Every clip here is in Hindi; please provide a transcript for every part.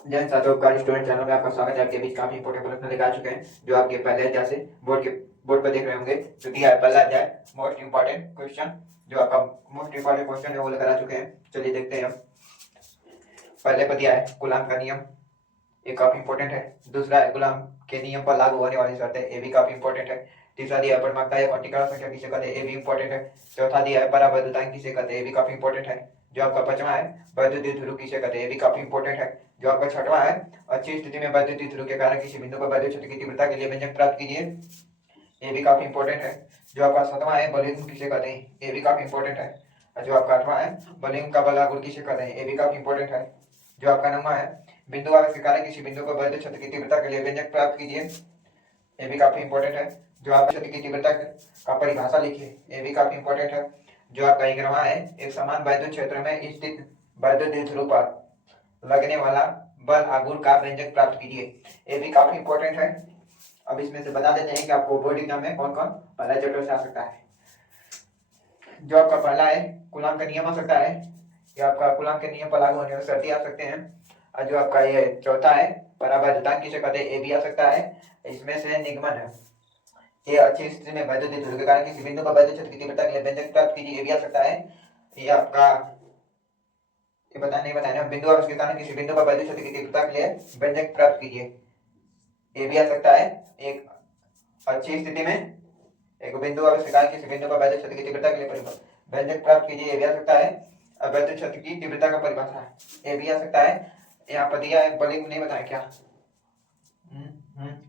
जैन साथियों का स्टूडेंट चैनल में आपका स्वागत है। आपके बीच काफी इंपोर्टेंट प्रश्न लेकर आ चुके हैं जो आपके पहले अध्याय से बोर्ड पर देख रहे होंगे। तो दिया है पहला अध्याय मोस्ट इंपॉर्टेंट क्वेश्चन, जो आपका मोस्ट इंपॉर्टेंट क्वेश्चन है वो लेकर आ चुके हैं। चलिए देखते हैं हम। पहले पर दिया है गुलाम का नियम, ये काफी इंपॉर्टेंट है। दूसरा है गुलाम के नियम पर लागू होने वाली शर्तें, ये भी काफी इंपॉर्टेंट है। तीसरा दिया है परमाणुता या क्वांटिकल संख्या किसे कहते हैं, ये भी इंपॉर्टेंट है। चौथा दिया है पराबद्धता किसे कहते हैं, ये भी काफी इंपॉर्टेंट है। जो आपका पांचवा है वैद्युतीय ध्रुव किसे कहते हैं, ये भी काफी इंपॉर्टेंट है। जो आपका छठवां है अच्छी स्थिति में वैद्युतीय ध्रुव के कारण किसी बिंदु पर वैद्युत क्षेत्र की तीव्रता के लिए व्यंजक प्राप्त कीजिए, ये भी काफी इंपॉर्टेंट है। जो आपका सातवां है बलिंग किसे कहते हैं, ये भी काफी इंपॉर्टेंट है। और जो आपका आठवां है बलिंग का बल गुण किसे कहते हैं, ये भी काफी इंपॉर्टेंट है। जो आपका नौवां है बिंदु आवेश के कारण किसी बिंदु पर वैद्युत क्षेत्र की तीव्रता के लिए व्यंजक प्राप्त कीजिए, ये भी काफी इंपॉर्टेंट है। जो आप क्षेत्र की तीव्रता का परिभाषा लिखिए, ये भी काफी इंपॉर्टेंट है। जो आपका 11वां है एक समान वैद्युत क्षेत्र में स्थित वैद्युत ध्रुव पर लगने वाला बल आघूर्ण का व्यंजक प्राप्त कीजिए, ये भी काफी इंपॉर्टेंट है। अब इसमें से बता देते हैं कि आपको बोर्ड एग्जाम में कौन कौन पहला चैप्टर से आ सकता है। जो आपका पहला है कूलॉम का नियम आ सकता है, या आपका कूलॉम के नियम पर लागू होने वाली शर्तें आ सकते हैं। और जो आपका ये चौथा है पराबद्धता किसे कहते हैं, ये भी आ सकता है। इसमें से निगमन है ये अच्छी स्थिति में वैद्युत ध्रुव के कारण किसी बिंदु पर वैद्युत क्षेत्र की तीव्रता के लिए व्यंजक प्राप्त कीजिए, ये भी आ सकता है। ये आपका ये बता नहीं बताया बिंदु आवेश के कारण किसी बिंदु पर वैद्युत क्षेत्र की तीव्रता के लिए व्यंजक प्राप्त कीजिए, ये भी आ सकता है। एक अच्छी स्थिति में एक बिंदु आवेश के कारण किसी बिंदु पर वैद्युत क्षेत्र की तीव्रता के लिए व्यंजक प्राप्त कीजिए, ये भी आ सकता है। अब वैद्युत क्षेत्र की तीव्रता का परिभाषा है, ये भी आ सकता है। यहाँ पर दिया है बलिंग नहीं बताया क्या,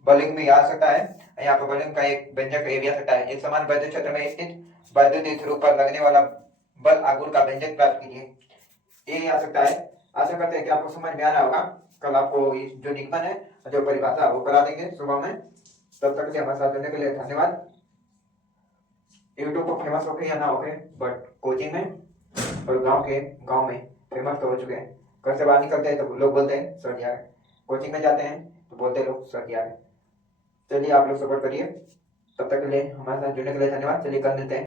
बलिंग भी आ सकता है। यहाँ पर बलिंग का एक व्यंजक ये भी आ सकता है। एक समान वैद्युत क्षेत्र में स्थित वैद्युत ध्रुव पर लगने वाला बल आघूर्ण का व्यंजक प्राप्त कीजिए, ये आ सकता है। आशा करते हैं कि आपको समझ में आ रहा होगा। कल आपको जो निगमन है जो परिभाषा वो करा देंगे सुबह में। तब तक के लिए हमारे साथ जुड़ने के लिए धन्यवाद। यूट्यूब पर फेमस होके या ना होके, बट कोचिंग में और गांव में फेमस तो हो चुके हैं। घर से बाहर निकलते हैं तो लोग बोलते हैं सर जी आ गए, कोचिंग में जाते हैं तो बोलते लोग सर जी आ गए। चलिए आप लोग सपोर्ट करिए। तब तक के लिए हमारे साथ जुड़ने के लिए धन्यवाद। चलिए कल मिलते हैं।